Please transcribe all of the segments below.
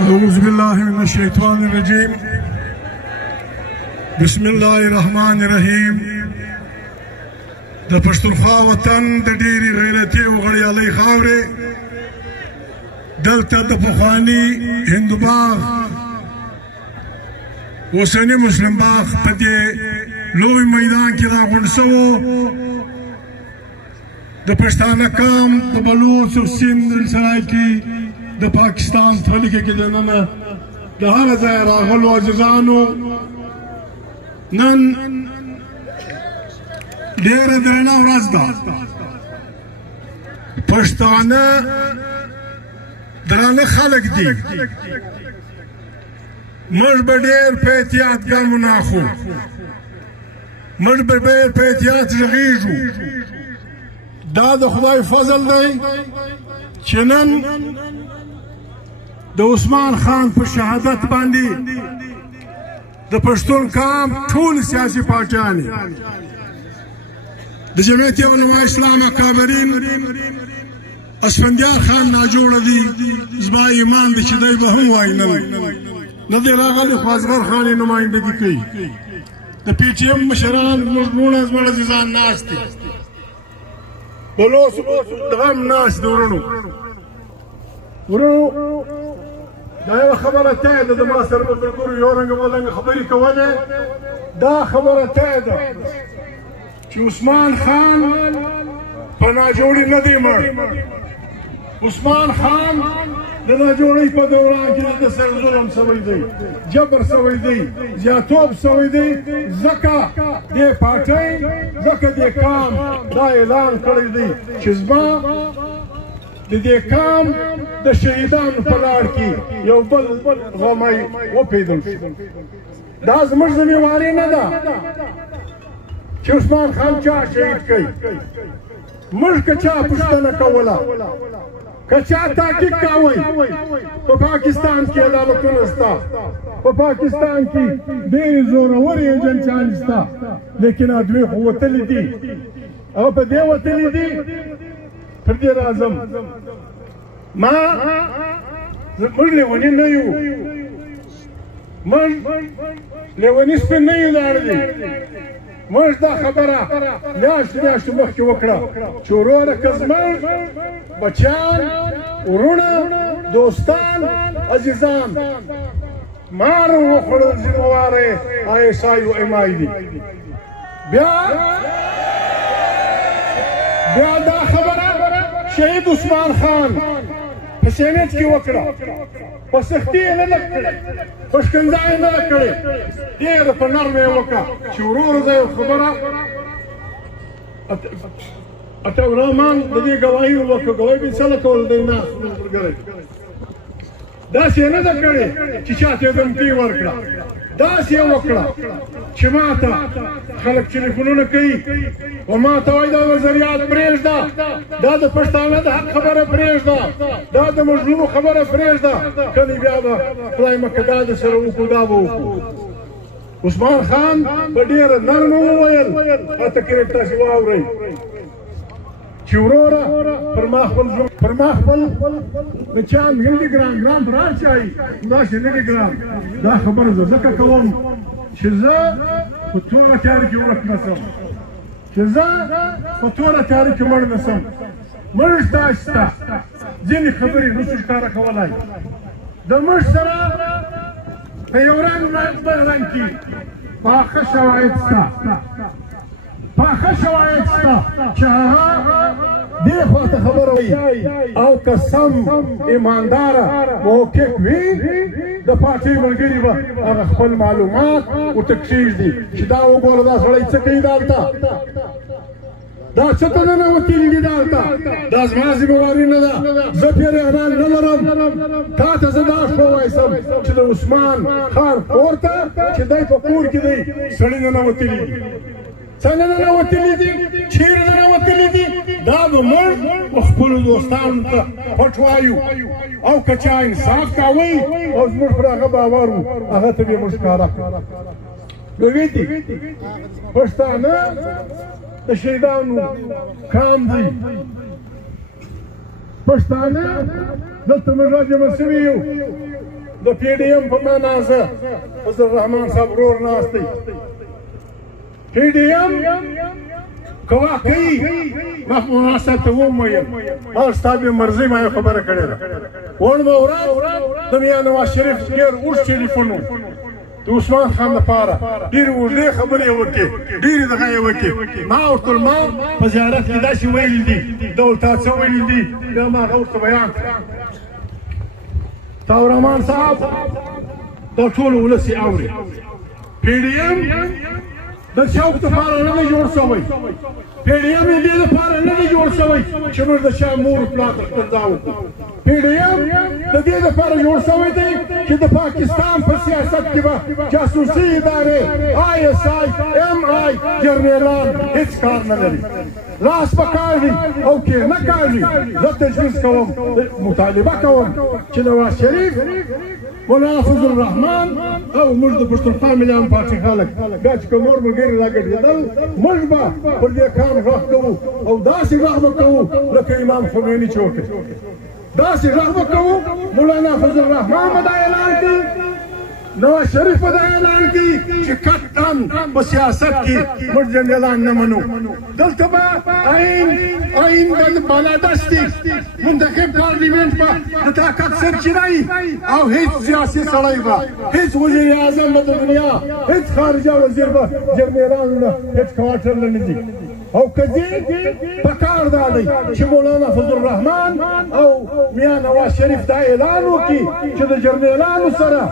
أعوذ بالله من الشيطان الرجيم بسم الله الرحمن الرحيم د پښتونخوا وطن د ډېرې غیرتي او غړیالۍ خاورې دلته د پخواني هندوباغ اوسني مسلم باغ په دې لوی میدان کې راغونډ شوو د پښتانه قام د بلوچ او سند سرایکي د پاکستان تلګه کې دننه د هر ځای راغلو عزیزانو نن ډېره درنه ورځ ده پښتانه درانه خلک دي موږ به ډېر په احتیاط ګامونه اخلو موږ به ډېر په احتیاط غږیږو دا د خدای فضل دی چې نن د عثمان خان په شهادت باندې د پښتون قام ټول سیاسي پارټیانې د جمعیت علماء اسلام اکابرین اسفندیار خان ناجوړه دي زما ایمان دی چې دی به هم وایي نه دی راغلی خو اصغر خان یې نمایندګي کوي د پی ټي ایم مشران زموږ لوڼه زموږ عزیزان ناست دي بلوڅ هم ناست دي ورونو دا یوه خبره طی ده د ما سره به ملګرو یو رنګه بلنګه خبرې کولې دا خبره طی ده چې عثمان خان په ناجوړي نه دی مړ عثمان خان د ناجوړۍ په دوران کې د سر ظلم سوی دی جبر سوی دی زیاتوب سوی دی ځکه دې پارټۍ ځکه دې قام دا اعلان کړی دی چې زما د دې قام د شهیدانو په لار کې یو بل غمی وپیدل شو دا زموږ ذمېواري نه ده چې عثمان خان چا شهید کوي موږ که چا پوښتنه کوله که چا تحقیق کوئ په پاکستان کې عدالتونه شته په پاکستان کې ډېرې زورورې ایجنټانې شته لیکن دوی خو وتلي دي هغه په دې وتلي دي پر دې راځم موږ لیوني نه یو موږ لیوني سپین نه یو داړه موږ دا خبره میاشتو مخکې وکړه چې وروره که زموږ بچیان ورونه دوستان عزیزان مار وخوړل ذمهواره ISI او MI دي بیا دا خبره شهید عثمان خان په سینټ کې وکړه په سختي یې نه ده کړې په ښکنځا یې نه ده کړې ډېره په نرمه یې وکړه چې ورور زه یو خبره عطاالرحمن د دې ګواهي وکړه ګواهي به څه کول دی نه ملګری داسې یې نه ده کړې چې چاته یې دمکۍ ورکړه داسې یې وکړه چې ما ته خلک ټلیفونونه کوي و ما ته وایي دا نظریات پرېږده دا د پښتانه د حق خبره پرېږده دا د مظلومو خبره پرېږده کله بیا به خدای مکه دا د سره وکړو دا به وکړو عثمان خان په ډېره نرمه وویل هلته کې تاسې واورئ چې وروره پر ما خپل بچیان ملي ګران پر هر چا یي داسې نه دي ګران دا خبره زه ځکه کوم چې زه په توره تیاره کې ورک نه شم چې زه په توره تیاره کې مړ نه شم موږ داسې شته ځینې خبرې نشو ښکاره کولی د موږ سره په یو رنګ بل رنګ کې پاخه شواهد شته چې هغه دې خواته خبره وایي او که سم ایمانداره موقف وي د پارټۍ ملګري به هغه خپل معلومات ورته کښېږدي چې دا وګوره دا سړی څه کوي دلته دا څه ته ننوتلي دي دلته دا زما ذمهواري نه ده زه پرې امان نه لرم تا ته زه دا ښه وایسم چې د عثمان خان کور ته چې دی په کور کې دی سړي ننوتلي دي څنګه ننوتلي دي چیرې ننوتلي دي دا به موږ خپلو دوستانو ته پټ وایو او که چا انصاف کوئ او زموږ پر هغه باور وو هغه ته به یې موږ ښکاره کړو نو ویدي پښتانه د شهیدانو قام دی پښتانه دلته موږ راجمع شوي یو د پی ډي ایم په معنا زه فضل الرحمن صاحب ورور ناست دی پی ډي ایم که واقعي محمود صاحب ته ووایم هغه ستا بې مرضۍ ما یو خبره کړې ده وړمه ورځ د میا نواز شریف ډېر اوږد ټلیفون و د عثمان خان لپاره ډېرې اوږدې خبرې یې وکړې ډېرې دغه یې وکړې ما ورته ویل ما په زیارت کې داسې ویلي دي ډول تا څه ویلي دي بیا ما هغه ورته بیان کړه طاهر رحمان صاحب دا ټول ولس یې اوري پی ډي ایم د شوق دپاره نه دی جوړ شوی پی ډي ایم یې دې دپاره نه دی جوړ شوی چې موږ د چا مور پلار ته ښکنځا وکړو پی ډي ایم د دې دپاره جوړ شوی دی چې د پاکستان په سیاست کې به جاسوسي ادارې آی اس آی ایم آی جرنیلان هېڅ کار نه لري لاس به کاږي او کې نه کاږي زه تجویز کوم مطالبه کوم چې نواز شریف مولانا فضل الرحمن او موږ د پښتونخوا ملیان پارټي خلک بیا چې که نور ملګري راګډېدل موږ به پر دې کار غږ کوو او داسې غږ به کوو لکه امام خمیني چې وکړي داسې غږ به کوو مولانا فضل الرحمن به دا اعلان کړي نواز شریف به دا اعلان کړي چې قطعا په سیاست کې موږ جنرالان نه منو دلته به آئین بالادستی منتخب پارلیمنت به د طاقت سرچینه او هیڅ سیاسي سړی به هیڅ وزیر اعظم به د دنیا هیڅ خارجه وزیر به جرنیلانو نه هیڅ کوارټر نه نه ځي او که ځي پکار دا دی چې مولانا فضل الرحمن او میا نواز شریف دا اعلان وکړي چې د جرنیلانو سره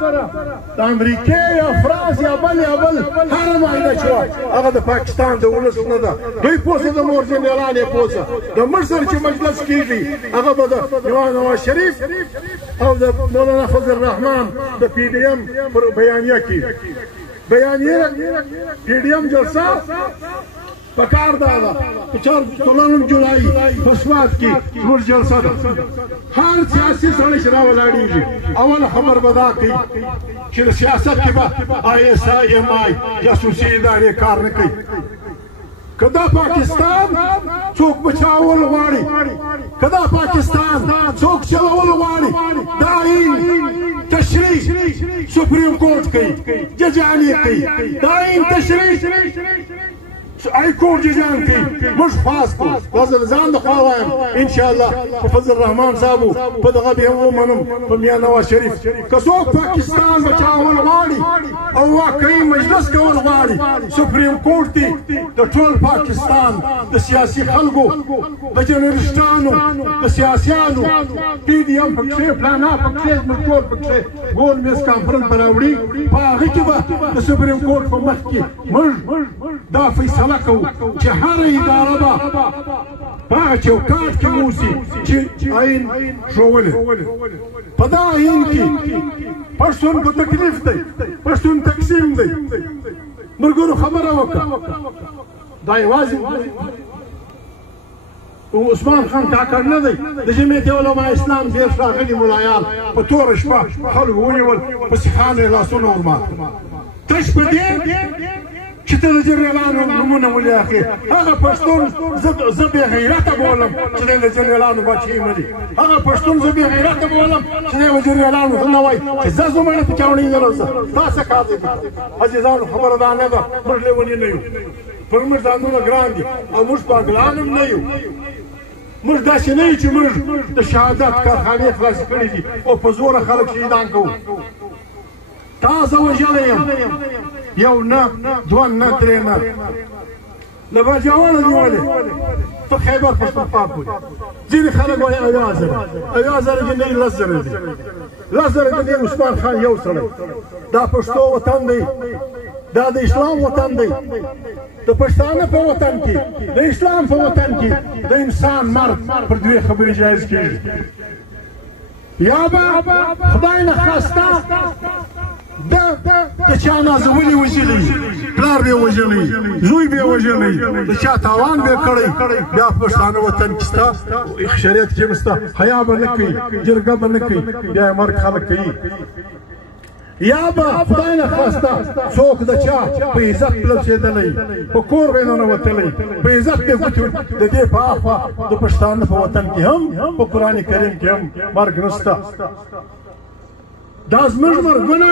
د امریکې یا فرانس یا بل هره معاهده چې وه هغه د پاکستان د ولس نه ده دوی پوسه د مور جنرالان یې پوسه د مړ سره چې مجلس کېږي هغه به د نواز شریف او د مولانا فضل الرحمن د پی ډي ایم پر بیانیه کې بیانیه پی ډي ایم جلسه پکار دا ده په 4 جولای په سوات کې زموږ جلسه ده هر سیاسي سړی چې راولاړېږي اوله خبر به دا کوي چې د سیاست کې به آی اس آی ایم آی جاسوسي ادارې کار نه کوي که دا پاکستان څوک بچاول غواړي که دا پاکستان څوک چلول غواړي دا آئین تشریح سپریم کورټ کوي ججان یې کوي دا آئین تشریح ای کور ججان کوي موږ خواست کوو دا زه د ځان د خوا وایم انشاءالله په فضل الرحمن صاحبو په دغه به هم ومنم په میا نواز شریف که څوک پاکستان بچاول غواړي او واقعي مجلس کول غواړي سپریم کورټ دی د ټول پاکستان د سیاسي خلکو د جرنلسټانو د سیاسیانو پی ډي ایم پکښې پلانا پکښې زموږ ټول پکښې ګول میز کانفرنس به راوړي په هغې کې به د سپریم کورټ په مخ کې موږ دا فیصله کوو چې هره اداره به په هغه چوکاټ کې واوسي چې آئین ښوولې په دا آئین کې پښتون په تکلیف دی پښتون تقسیم دی ملګرو خبره وکړه دا یوازې عثمان خان کاکړ نه دی د جمعیت علما اسلام ډېر ښاغلي ملایان په توره شپه خلکو ونیول په سیخانو یې لاسونه ورمات تش په دې چې ته د جنرالانو نومونه ولیکې هغه پښتون زه بې غیرته بولم چې دی د جنرالانو بچې مړي هغه پښتون زه بې غیرته بولم چې دی د جنرالانو ته نه وایي چې زه زمانه په چاوڼۍ نه لوځه دا څه کار دی عزیزانو خبره دا نه ده موږ لیوني نه یو پر موږ ځانونه ګران دي او موږ پاګلان هم نه یو موږ داسې نه یو چې موږ د شهادت کارخانې خلاصې کړي دي او په زوره خلک شهیدان کوو تا زه وژلی یم یو نه دوه نه درې نه له باجوانه نیولې ته خیبر پښتونخوا پورې ځینې خلک وایي 80,000 کې نه 10,000 دي 10,000 کې دی عثمان خان یو سړی دا پښتو وطن دی دا د اسلام وطن دی د پښتانه په وطن کې د اسلام په وطن کې د انسان مرګ پر دوی خبرې جایز کېږي یا به خدای نه خواسته د چا نازولي وژلي پلار به یې وژلی زوی به یې وژلی د چا تاوان به یې کړی بیا په پښتانه وطن کې ستا شریعت کې به ستا حیا به نه کوي جرګه به نه کوي بیا یې مرګ خلک کوي یا به خدای نه خواسته څوک د چا په عزت پلڅېدلی په کور به یې ننوتلی په عزت به ګوتې د دې په اخوا د پښتانه په وطن کې هم په قرآن کریم کې هم مرګ نشته دا زموږ مرګونه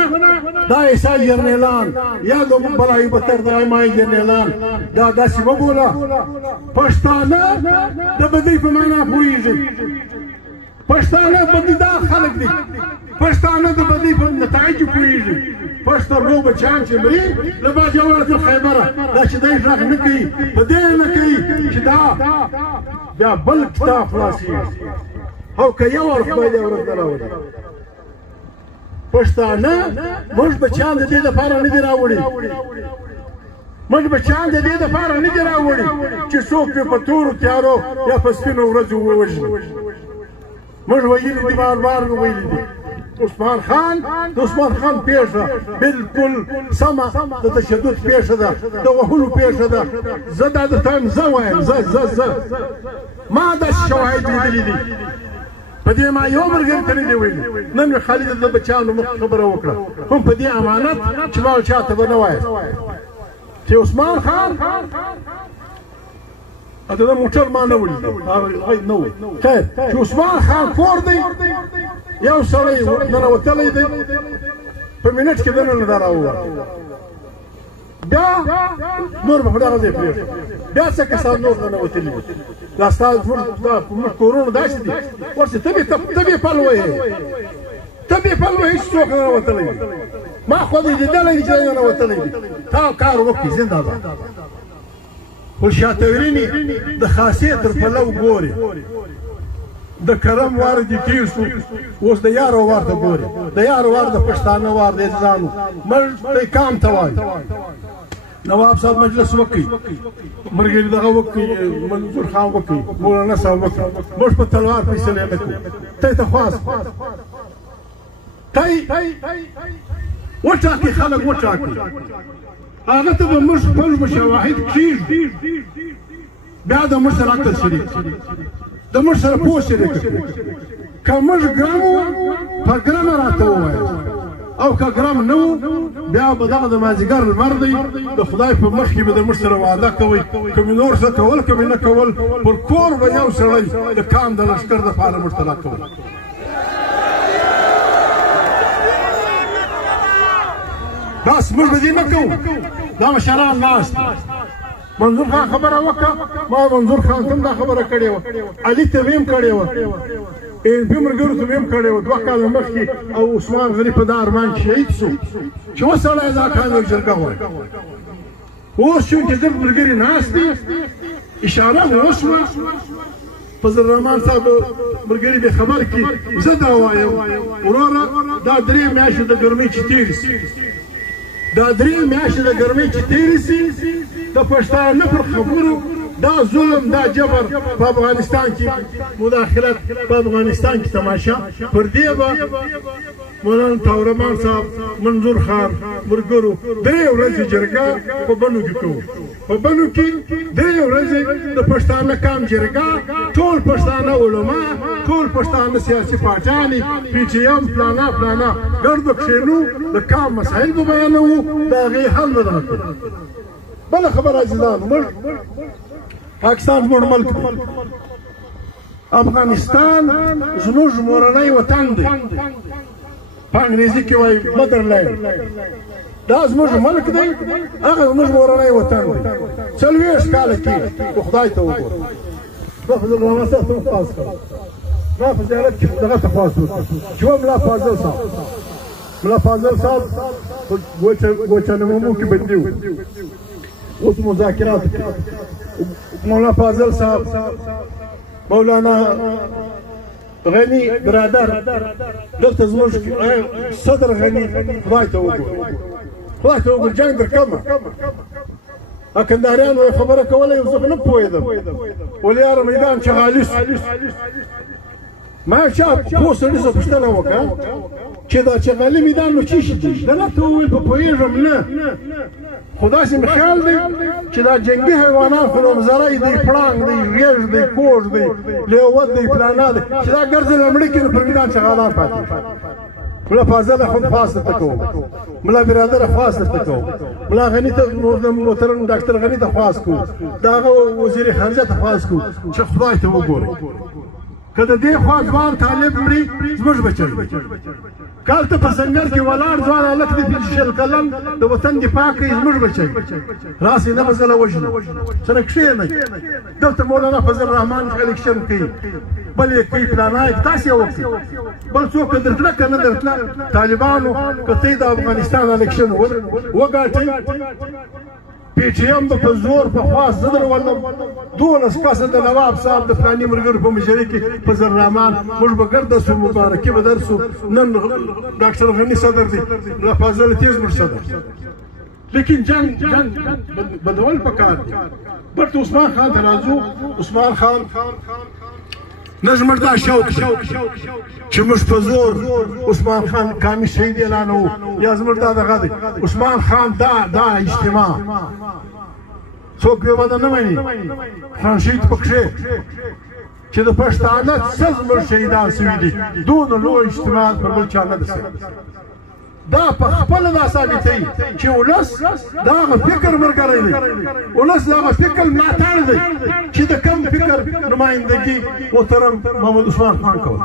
دا عیسی جرنیلان یا د بلای بتر د ایمای جرنیلان دا داسې وګوره پښتانه د بدۍ په معنا پوهېږي پښتانه بدۍ دا خلک دي پښتانه د بدۍ په نتایجو پوهېږي پښتنو بچیان چې مري له باجوړه تر خیبره دا چې دی غږ نه کوي په دې نه کوي چې دا بیا بل کتاب خلاصېږي او که یو ور خدای دې ورځ نه راوړي پښتانه موږ بچیان د دې دپاره نه دي راوړي موږ بچیان د دې دپاره نه دي راوړي چې څوک پرې په تورو تیارو یا په سپینو ورځو ووژني موږ ویلي دي بار بار مې ویلي دي عثمان خان د عثمان خان پیښه بالکل سمه د تشدد پیښه ده د وهلو پیښه ده زه دا درته وایم زه وایم زه ما داسې شواهد لیدلي دي په دې ما یو ملګري ته نه دي ویلي نن مې خالد د بچیانو مخ خبره وکړه هم په دې امانت چې ما چاته به نه وایست چې عثمان خان اته دا موټر ما نه ولید نو خیر چې عثمان خان کور دی یو سړی ننوتلی دی په منټ کې دننه دا راووت بیا نور به په دغه ځای پرېږدو بیا څه کسان نور ننوتلي دي دا ستا زموږ کورونه داسې دي ورسې ته بې پل وهې ته بې پل وهې چې څوک ننوتلی دي ما خو دې لیدلی دي چې دی ننوتلی دي تا کار وکړي زنده باد خو شاتورینې د خاصې تر پلو ګورې د کرم وار دې تېر شو اوس د یارو وار ته ګورې د یارو وار د پښتانه وار د ځانو مړ دی کام ته وایي نواب صاحب مجلس وکړي ملګري دغه وکړي منظور خان وکړي مولانا صاحب وکړي موږ په تلوار فیصلې نه کوو تی ته خواست تی وټاکي خلک وټاکي هغه ته به موږ خپل شواهد کېږدو بیا د موږ سره عقل شریک د موږ سره پوه شریک که موږ ګرم وو په ګرمه راته ووایه او که ګرم نه وو بیا به دغه د مازدیګر لمر دی د خدای په مخ کې به د موږ سره وعده کوئ که مې نور څه کول که مې نه کول پر کور به یو سړی د کام د لښکر دپاره موږ طلاق کول بس موږ به دې نه کوو دا مشران ناست منظور خان خبره وکړه ما منظور خان ته هم دا خبره کړې وه علي ته مې هم کړې وه بیا ملګرو ته مې هم کړې وه 2 کاله مخکې او عثمان غني په دا ارمان کې شهید شو چې اوس سړی دا کان یو جرګه غواړي اوس چونکې زه ملګري ناست دي اشاره مو وشوه فضل الرحمن صاحب ملګري بې خبر کړي زه دا وایم وروره دا 3 میاشتې د ګرمۍ چې تېرې سي دا 3 میاشتې د ګرمۍ چې تېرې سي د پښتانه پر خبرو دا ظلم دا جبر په افغانستان کې مداخلت په افغانستان کې تماشا پر دې به مولانا طاهرمان صاحب منظور خان ملګرو 3 ورځې جرګه په بنو کې کوو په بنو کې 3 ورځې د پښتانه کام جرګه ټول پښتانه علما ټول پښتانه سیاسي پاچانې PTM پلانا ګرد کښېنو د کام مسایل به بیانوو د هغې حل به دغه کړو بله خبره عزیزانو موږ پاکستان زموږ ملک دی افغانستان زموږ مورنی وطن دی په انګریزي کې وایي مدرلینډ دا زموږ ملک دی هغه زموږ مورنی وطن دی 40 کاله کېږي خو خدای ته وګوره دا فضل الرحمن صاحب ته خواست کړه ما په زیارت کې دغه ته خواست وکړه چې ملا فاضل صاحب ګوچانمومو کې بندي و اوس مذاکرات مولانا فاضل صاحب مولانا غني برادر دلته زموږ صدر غني خدای ته وګوره جنګ درکمه کندهاریانو یې خبره کوله یو زه نه پوهېدم ولې یاره میدان چغالي سو ما چا پوه سړي څه پوښتنه وکړه چې دا چغالي میدان نو څه شي دي ده راته وویل په پوهېږم نه خو داسې مې خیال دی چې دا جنګي حیوانات خو نومزری دی پړانګ دی ریږ دی کوږ دی لیوت دی پلانا دی چې دا ګرځېدل مړه کړي نو پر میدان چغالان پاتې ملا فاضله خود خواست درته کوم ملا برادره خواست درته کوم ملا غني ته محترم ډاکټر غني ته خواست کوم د هغه وزیر خارجه ته خواست کوم چې خدای ته وګورئ که د دې خوا ځوان طالب مري زموږ بچی کالته په سنګر کې ولاړ ځوان هلک دی 25 کلن د وطن دفاع کوي زموږ بچی راسې نه به زه له وژنم سره کښېنئ دلته مولانا فضل الرحمن الیکشن کوي بل یې کوي پلانه یې تاسې یې وکړئ بل څوک که درتله که نه درتله طالبانو که ته د افغانستان الیکشن وګاټئ پی ټي ایم به په زور په خواست زه درولم 12 کسه د نواب صاحب د فلاني ملګرو په مشرۍ کې فضل الرحمن موږ به ګرده سو مبارکي به درسو نن ډاکټر غني صدر دی فاضل تیز موږ صدر لیکن جنگ بدول پکار دی برته عثمان خان ته راځو عثمان خان نجمر دا شوق چې موږ په زور عثمان خان کامي شهید اعلانوو یا زموږ دا دغه دی عثمان خان دا اجتماع څوک بې وده نه مني خان شهید پکښې چې د پښتانه څه زموږ شهیدان سوي دي دونه لوی اجتماع پر بل چا نه ده سوی دا په خپله دا ثابتوي چې ولس د هغه فکر ملګری دی ولس د هغه فکر ملاتړ دی چې د کم فکر نمایندګي محترم محمد عثمان خان کول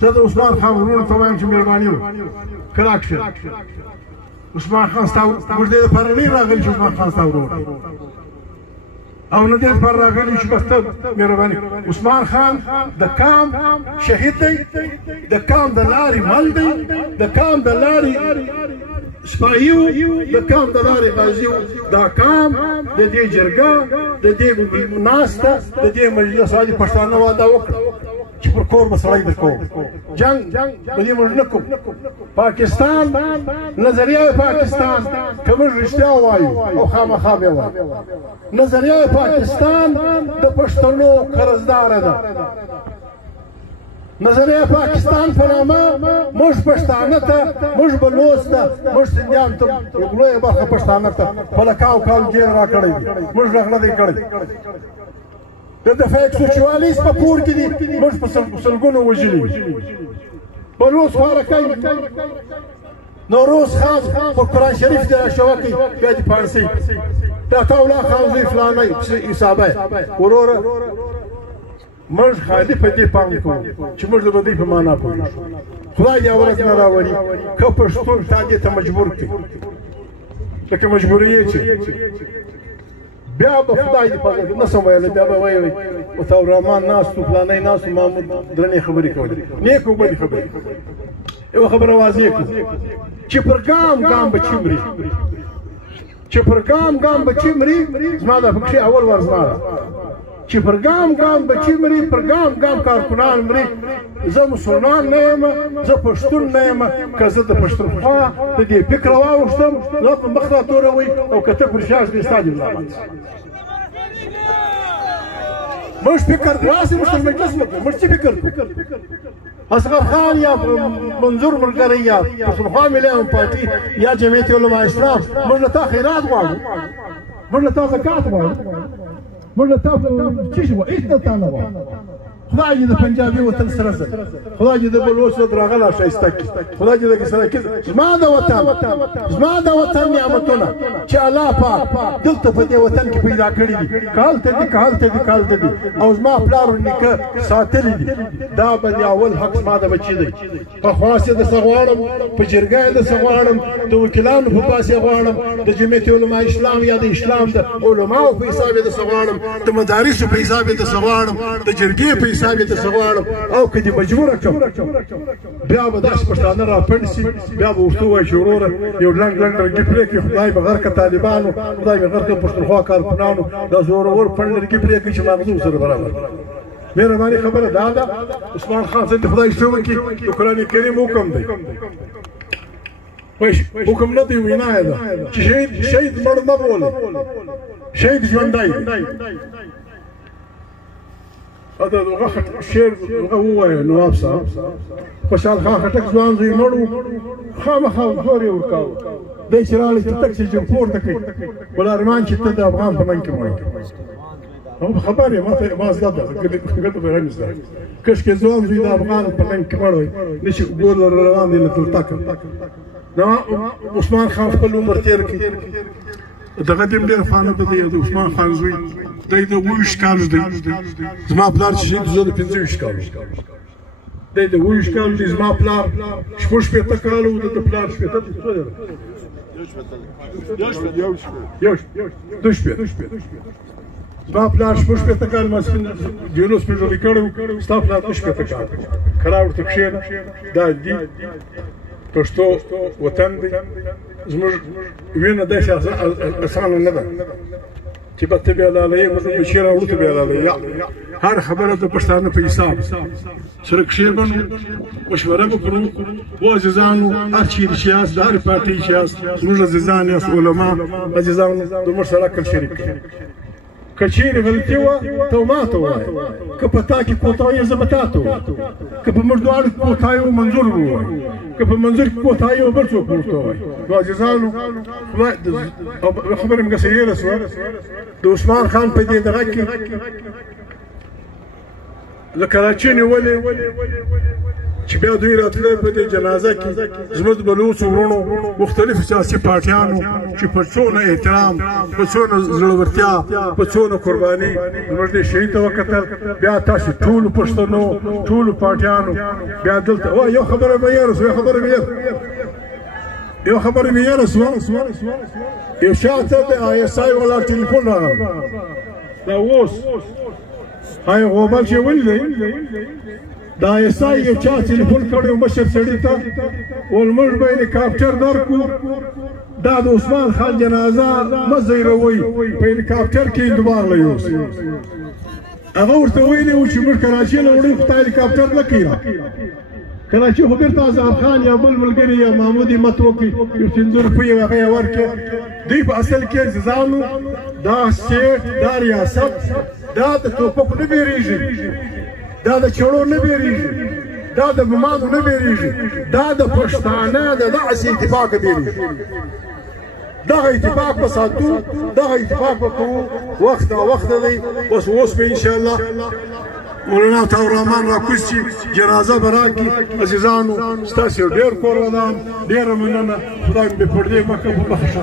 زه د عثمان خان ورونو ته وایم چې مهرباني وکړئ کلک شه عثمان خان ستا موږ دې دپاره نه راغلي چې عثمان خان ستا ورور او نه دې دپاره راغلي چې بس ته مهرباني عثمان خان د کام شهید دی د کام د لارې مل دی د کام د لارې سپایي و د کام د لارې غازي و دا کام د دې جرګه د دې ناسته د دې مجلس علي پښتانه واده وکړه چې پر کور به سړی در کوم جنګ په دې موږ نه کوو پاکستان نظریه پاکستان که موږ رښتیا ووایو او خامخا بیا وایو نظریه پاکستان د پښتنو قرضداره ده نظریه پاکستان په نامه موږ پښتانه ته موږ بلوڅ ته موږ سندیان ته یو لویه برخه پښتانه ته په لکاو کال جیل راکړی دی موږ رغله دی کړی د دفاع سوچوالیست په کور کې دي موږ په سلګونو وژلي بلوڅ خواره کوي نوروز خان په قرآن شریف کې راشوه کوي بیا دې پانسي دا تاولا خان زوی فلانی حسابه وروره موږ خالي په دې پام کوو چې موږ د بدۍ په معنا پوهېږو خدای دې ورځ نه راولي که پښتون تا دې ته مجبور کړي لکه مجبوري یې چې بیا به خدای دې پاک نه سم ویلی بیا به وایي ورته رحمان ناست و فلانی ناست و محمود درنې خبرې کولې نیکو بدې خبرې یوه خبره واضح کړو چې پر ګام ګام به چی مري چې پر ګام ګام به چی مري زما دا پکښې اول وار زما ده چې پر ګام ګام بچي مري پر ګام ګام کارکنان مري زه مسلمان نه یم زه پښتون نه یم که زه د پښتونخوا د دې فکر واوښتم زه په مخ راتوروئ او که ته پر شا شوې ستا دې ملامت موږ فکر راسې موږ تر مجلس وکړو موږ څه فکر کوو اصغر خان یا منظور ملګری یا پښتونخوا ملي پارټي یا جمعیت علما اسلام موږ له تا خیرات غواړو موږ له تا زکات غواړو موږ له تا څه شي هېڅ نه تا نه غواړو خدای دې د پنجابي وطن سره زه خدای دې د بلوچ له راغله ښایسته کړي خدای دې د سراکیز زما د وطن نعمتونه چې الله پاک دلته په دې وطن کې پیدا کړي دي که هلته دي او زما پلار نیکه ساتلي دي دا به د اول حق زما د بچي دی په خواص یې درڅه غواړم په جرګه یې درڅه غواړم د وکیلانو په پاس یې غواړم د جمعیت علما اسلام یا د اسلام د علماو په حساب یې درڅه غواړم د مدارسو په حساب یې درڅه غواړم د جرګې په حساب یې درڅه غواړم او که دې مجبوره کړم بیا به داسې پښتانه راپنډ شي بیا به ورته ووایي چې وروره یو لنډ لرګي پرېکړي خدای به غرقه طالبانو خدای به غرقه پښتونخوا کارکنانو دا زورور پنډ لرګي پرېکړي چې ماغزو سره برابر مهرباني خبره دا ده عثمان خان صاحب د خدای شکر وکړي د قرآن کریم حکم دی حکم نه دی وینا یې ده چې شهید مړ مه بولئ شهید ژوندی دغه شعر دغه ووایه نواب صاحب خوشحال خان خټک ځوان زوی مړ و خامخا زور یې ورکاوه دی چې راغلی چټک چې جنګ پورته کړي ګلارمان چې ته د افغان په منځ کې مړ خبر یې ما زده ده ګټه به هم زده کشکې ځوان زوی د افغان په منځ کې مړ وی نشي ګور روان دی له تلتکه نو عثمان خان خپل عمر تېر کړي دغه دې ډېر فانه به دی د عثمان خان زوی دی د 20 کالو دی زما پلار چې شهید زه د 25 کالو دی د 20 کالو دی زما پلار 60 کاله و د پلار 2 زما پلار 60 کاله ما جلوس پیژنې کړو ستا پلار 2 کاله کرا ورته کښېنه دا دی پښتو وطن دی زموږ وینه داسې اسانه نه ده چې به ته بیا لالیې موږ بچي راوړو ته بیا لالیې هر خبره د پښتانه په حساب سره کښېنو مشوره وکړو وعزیزانو هر چیرې چې یاست د هرې پارټۍ چې یاست زموږ عزیزان یاست علما عزیزانو د موږ سره عقل شریک که چیرې غلطي وه ته ماته ووایه که په تا کې کوتاهي زه به تا ته ووایم که په موږ دواړو کې کوتاهي و منظور به ووایو که په منظور کې کوتاهي و بل څوک به ورته ووایي نو عزیزانو خبره مې هسې هېره شوه د عثمان خان په دې دغه کې له کراچۍ نیولې چې بیا دوی راتلل په دې جنازه کې زموږ بلوڅو وروڼو مختلفو سیاسي پارټیانو چې په څونه احترام په څونه زړورتیا په څونه قرباني زموږ دې شهید ته وکتل بیا تاسو ټولو پښتنو ټولو پارټیانو بیا دلته یو خبره مې یاره شوه یو خبره مې یاره شوه یو چا ته د ISI والا ټلیفون راغلی دا اوس هغه غوبل چې ولیدی د ISI یو چا ټلیفون کړی و مشر سړي ته ویل موږ به هلیکاپټر درکړو دا د عثمان خان جنازه مه ځایروئ په هلیکاپټر کې هندوار له یوسئ هغه ورته ویلي و چې موږ کراچۍ له وړو خو تا هلیکاپټر نه کوي کراچۍ خو بېرته اظهر خان یا بل ملګري یا محمود همت وکړي یو 500 روپۍ هغه یې ورکړې دوی په اصل کې عزیزانو دا سټیټ دا ریاست دا د ټوپکو نه بیریږي دا د چړو نه بیریږي دا د بمانو نه بیریږي دا د پښتانه د دغسې اتفاق بیریږي دغه اتفاق به ساتو دغه اتفاق به کوو وخت وخت دی اوس به انشاءالله مولانا عطاء الرحمن راکوز چې جنازه به راکړي عزیزانو ستاسو ډېر کور ودان ډېره مننه خدای مې پردې مکه په بخښه